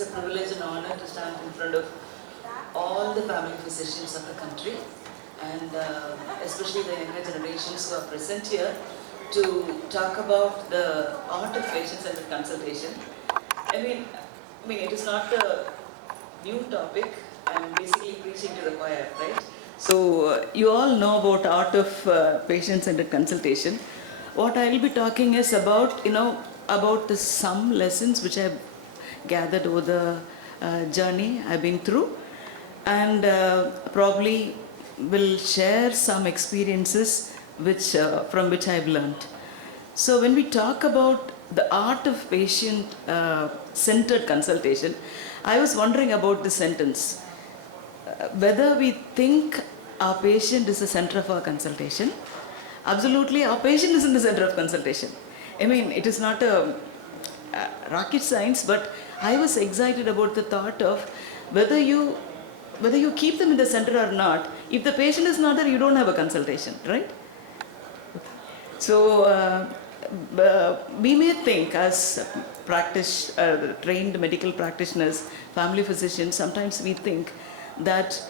It's a privilege and honor to stand in front of all the family physicians of the country, and especially the younger generations who are present here to talk about the art of patient-centered consultation. I mean, it is not a new topic. I'm basically preaching to the choir, right? So you all know about art of patient-centered consultation. What I will be talking is about, about the some lessons which I've gathered over the journey I've been through, and probably will share some experiences which from which I've learned. So when we talk about the art of patient-centered consultation, I was wondering about the sentence. Whether we think our patient is the center of our consultation. Absolutely, our patient is in the center of consultation. I mean, it is not a rocket science, but I was excited about the thought of whether you keep them in the center or not. If the patient is not there, you don't have a consultation, right? So we may think as trained medical practitioners, family physicians, sometimes we think that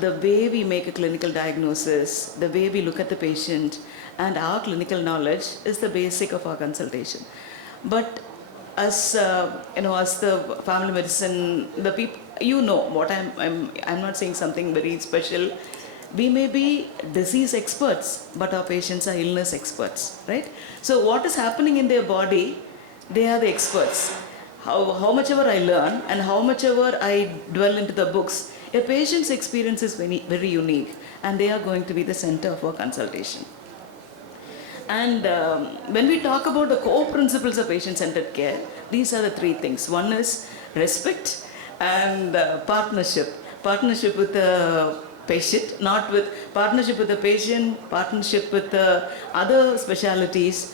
the way we make a clinical diagnosis, the way we look at the patient, and our clinical knowledge is the basic of our consultation. But as as the family medicine, the people, what I'm not saying something very special. We may be disease experts, but our patients are illness experts, right? So what is happening in their body, they are the experts. How much ever I learn and how much ever I dwell into the books, a patient's experience is very, very unique, and they are going to be the center of our consultation. And when we talk about the core principles of patient-centered care, these are the three things. One is respect and partnership. Partnership with the patient, not with partnership with the patient, partnership with the other specialities.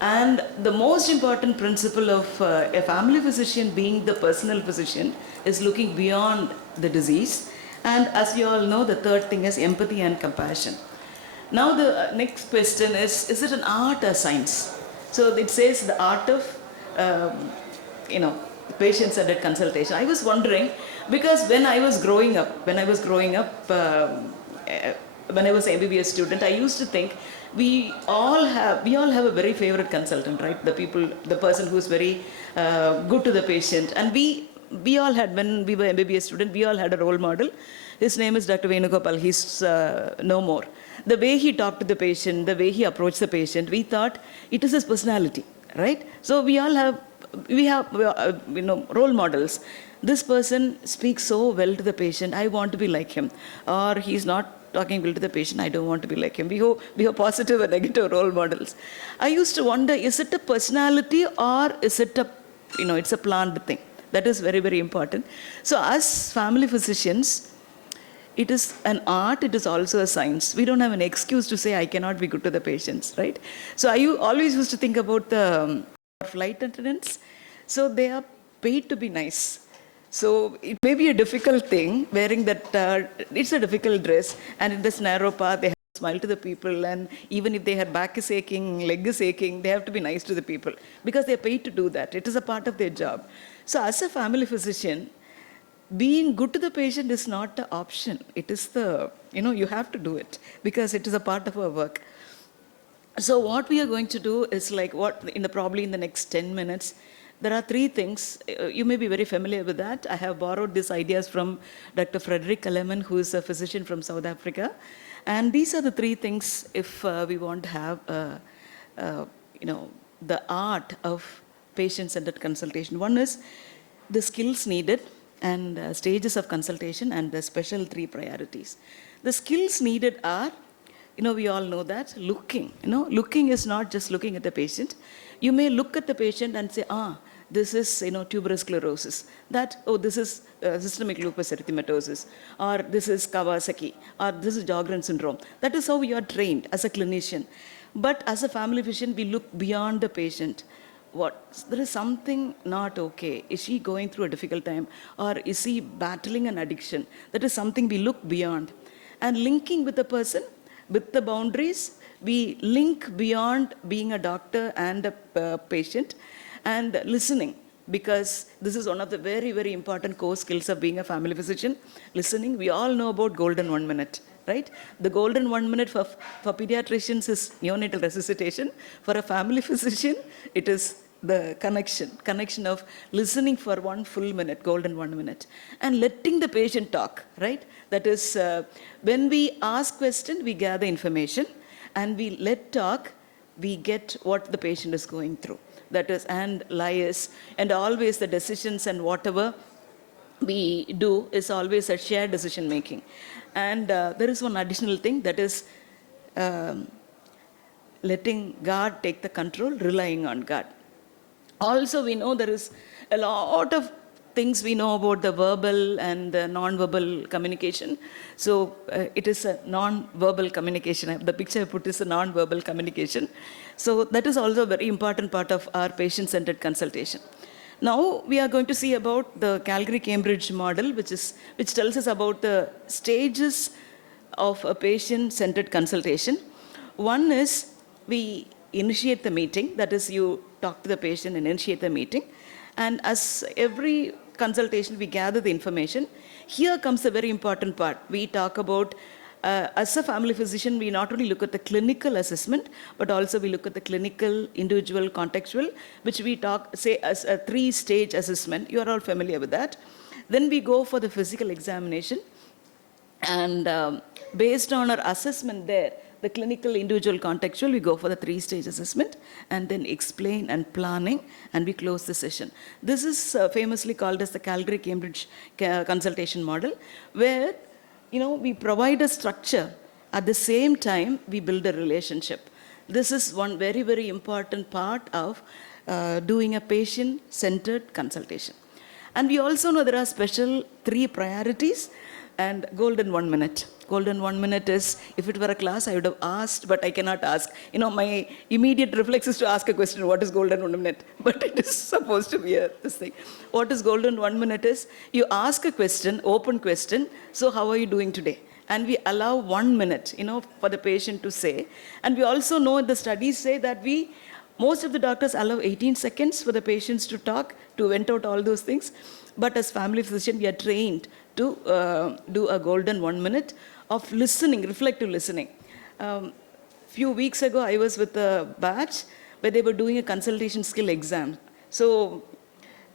And the most important principle of a family physician being the personal physician is looking beyond the disease. And as you all know, the third thing is empathy and compassion. Now the next question is it an art or science? So it says the art of, patient-centered consultation. I was wondering, because when I was growing up, when I was MBBS student, I used to think we all have a very favorite consultant, right? The person who is very good to the patient. And we all had, when we were MBBS student, we all had a role model. His name is Dr. Venugopal. He's no more. The way he talked to the patient, the way he approached the patient, we thought it is his personality, right? So we have role models. This person speaks so well to the patient, I want to be like him. Or he's not talking well to the patient, I don't want to be like him. We have positive and negative role models. I used to wonder, is it a personality or is it it's a planned thing? That is very, very important. So as family physicians, it is an art, it is also a science. We don't have an excuse to say I cannot be good to the patients, right? So I always used to think about the flight attendants. So they are paid to be nice. So it may be a difficult thing, wearing that, it's a difficult dress, and in this narrow path, they have to smile to the people, and even if they have back is aching, leg is aching, they have to be nice to the people, because they are paid to do that. It is a part of their job. So as a family physician, being good to the patient is not an option. It is you have to do it, because it is a part of our work. So what we are going to do is probably in the next 10 minutes, there are three things. You may be very familiar with that. I have borrowed these ideas from Dr. Frederick Kaimal, who is a physician from South Africa. And these are the three things if we want to have, the art of patient-centered consultation. One is the skills needed and stages of consultation and the special three priorities. The skills needed are, we all know that, looking. Looking is not just looking at the patient. You may look at the patient and say, this is, tuberous sclerosis. This is systemic lupus erythematosus, or this is Kawasaki, or this is Sjogren's syndrome. That is how we are trained as a clinician. But as a family physician, we look beyond the patient. There is something not okay. Is she going through a difficult time? Or is he battling an addiction? That is something we look beyond. And linking with the person, with the boundaries, we link beyond being a doctor and a patient, and listening. because this is one of the very, very important core skills of being a family physician. Listening, we all know about golden 1 minute, right? The golden 1 minute for pediatricians is neonatal resuscitation. For a family physician, it is the connection of listening for 1 full minute, golden 1 minute, and letting the patient talk, right? That is, when we ask question, we gather information, and we let talk, we get what the patient is going through. That is, and lies, and always the decisions and whatever we do is always a shared decision making. And there is one additional thing, that is letting God take the control, relying on God. Also, we know there is a lot of things we know about the verbal and the non-verbal communication. So it is a non-verbal communication. The picture I put is a non-verbal communication. So that is also a very important part of our patient-centered consultation. Now we are going to see about the Calgary-Cambridge model, which tells us about the stages of a patient-centered consultation. One is we initiate the meeting, that is, you talk to the patient and initiate the meeting. And as every consultation, we gather the information. Here comes the very important part. We talk about, as a family physician, we not only look at the clinical assessment, but also we look at the clinical, individual, contextual, which we talk, say, as a 3-stage assessment. You are all familiar with that. Then we go for the physical examination. And based on our assessment there, the clinical, individual, contextual, we go for the 3-stage assessment, and then explain and planning, and we close the session. This is famously called as the Calgary-Cambridge consultation model, where we provide a structure. At the same time, we build a relationship. This is one very, very important part of doing a patient-centered consultation. And we also know there are special 3 priorities and golden 1 minute. Golden 1 minute is, if it were a class, I would have asked, but I cannot ask. My immediate reflex is to ask a question, what is golden 1 minute? But it is supposed to be this thing. What is golden 1 minute is, you ask a question, open question, so how are you doing today? And we allow 1 minute, for the patient to say. And we also know the studies say that most of the doctors allow 18 seconds for the patients to talk, to vent out all those things. But as family physician, we are trained to do a golden 1 minute of listening, reflective listening. Few weeks ago, I was with a batch where they were doing a consultation skill exam. So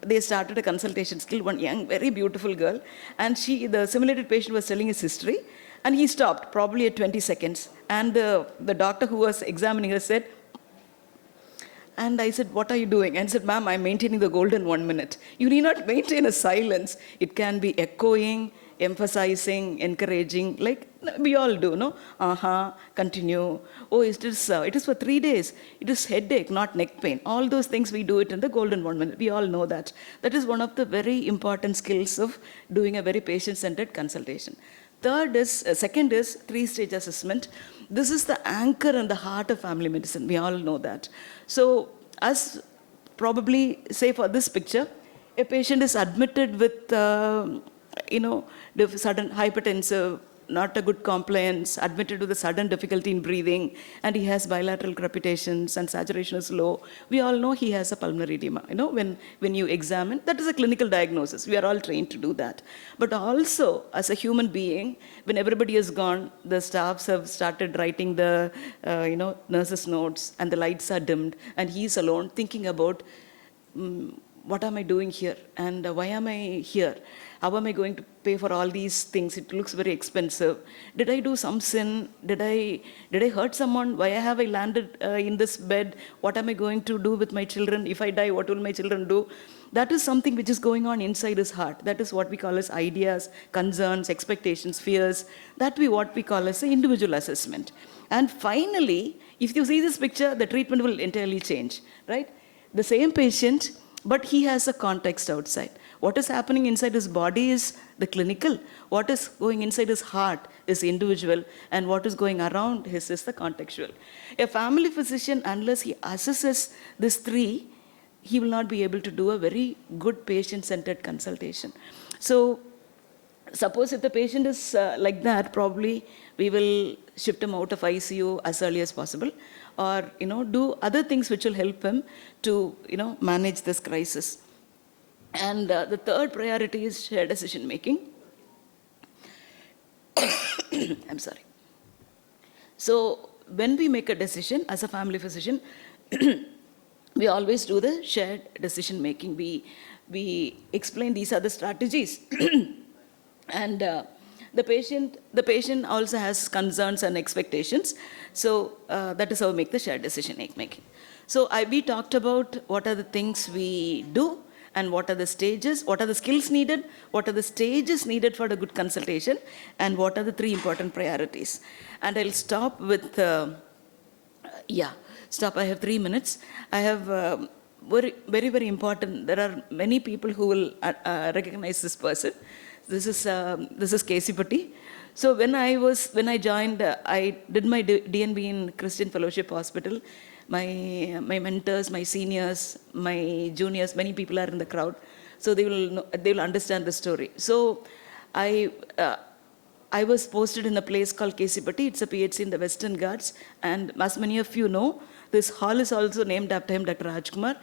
they started a consultation skill, one young, very beautiful girl, and the simulated patient was telling his history, and he stopped, probably at 20 seconds. And the doctor who was examining her said, and I said, what are you doing? And said, ma'am, I'm maintaining the golden 1 minute. You need not maintain a silence. It can be echoing, emphasizing, encouraging, like we all do, no? Continue. Oh, it is for 3 days. It is headache, not neck pain. All those things we do it in the golden 1 minute. We all know that. That is one of the very important skills of doing a very patient-centered consultation. Second is 3-stage assessment. This is the anchor and the heart of family medicine. We all know that. So, as probably, say for this picture, a patient is admitted with, the sudden hypertensive, not a good compliance, admitted with a sudden difficulty in breathing, and he has bilateral crepitations and saturation is low. We all know he has a pulmonary edema. When you examine, that is a clinical diagnosis. We are all trained to do that. But also, as a human being, when everybody is gone, the staffs have started writing the, nurses' notes, and the lights are dimmed, and he's alone thinking about, what am I doing here? And why am I here? How am I going to pay for all these things? It looks very expensive. Did I do some sin? Did I hurt someone? Why have I landed in this bed? What am I going to do with my children? If I die, what will my children do? That is something which is going on inside his heart. That is what we call as ideas, concerns, expectations, fears. That we what we call as an individual assessment. And finally, if you see this picture, the treatment will entirely change, right? The same patient, but he has a context outside. What is happening inside his body is the clinical. What is going inside his heart is individual. And what is going around his is the contextual. A family physician, unless he assesses these 3, he will not be able to do a very good patient-centered consultation. So, suppose if the patient is like that, probably we will shift him out of ICU as early as possible, or do other things which will help him to manage this crisis. And the third priority is shared decision making. I'm sorry. So when we make a decision as a family physician, we always do the shared decision making. We explain these are the strategies, and the patient also has concerns and expectations. So that is how we make the shared decision making. So we talked about what are the things we do, and what are the stages, what are the skills needed, what are the stages needed for the good consultation, and what are the 3 important priorities. And I'll stop with, stop. I have 3 minutes. I have very, very, very important. There are many people who will recognize this person. This is Casey Patti. So when I joined, I did my DNB in Christian Fellowship Hospital. My mentors, my seniors, my juniors, many people are in the crowd, so they will understand the story. So I was posted in a place called Casey Patti. It's a PHC in the Western Ghats, and as many of you know, this hall is also named after him, Dr. Rajkumar.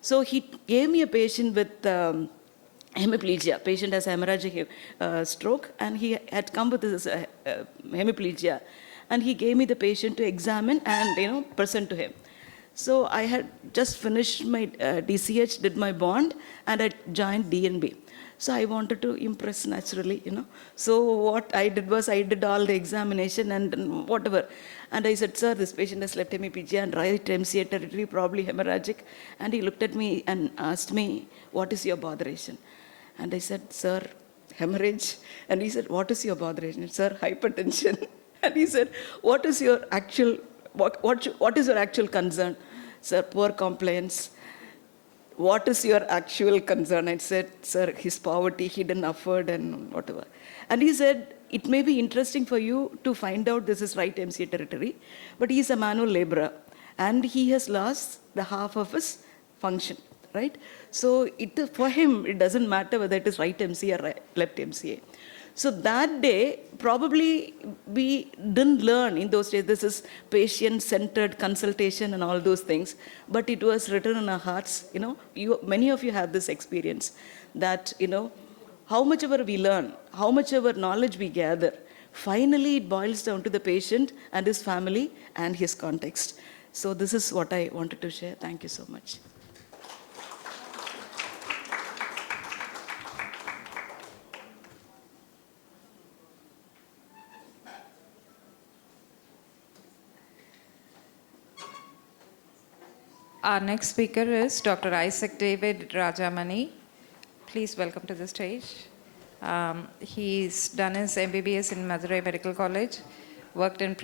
So he gave me a patient with hemiplegia. Patient has hemorrhagic stroke, and he had come with this hemiplegia, and he gave me the patient to examine and present to him. So I had just finished my DCH, did my bond, and I joined DNB. So I wanted to impress naturally. So what I did was I did all the examination and whatever. And I said, sir, this patient has left hemiplegia and right MCA territory, probably hemorrhagic. And he looked at me and asked me, what is your botheration? And I said, sir, hemorrhage. And he said, what is your botheration? Sir, hypertension. And he said, what is your actual concern? Sir, poor compliance. What is your actual concern? I said, sir, his poverty, he didn't afford and whatever. And he said, it may be interesting for you to find out this is right MCA territory, but he is a manual laborer and he has lost the half of his function, right? So for him, it doesn't matter whether it is right MCA or left MCA. So that day, probably we didn't learn in those days, this is patient-centered consultation and all those things, but it was written in our hearts. Many of you have this experience that, how much ever we learn, how much ever knowledge we gather, finally it boils down to the patient and his family and his context. So this is what I wanted to share. Thank you so much. Our next speaker is Dr. Isaac David Rajamani. Please welcome to the stage. He's done his MBBS in Madurai Medical College, worked in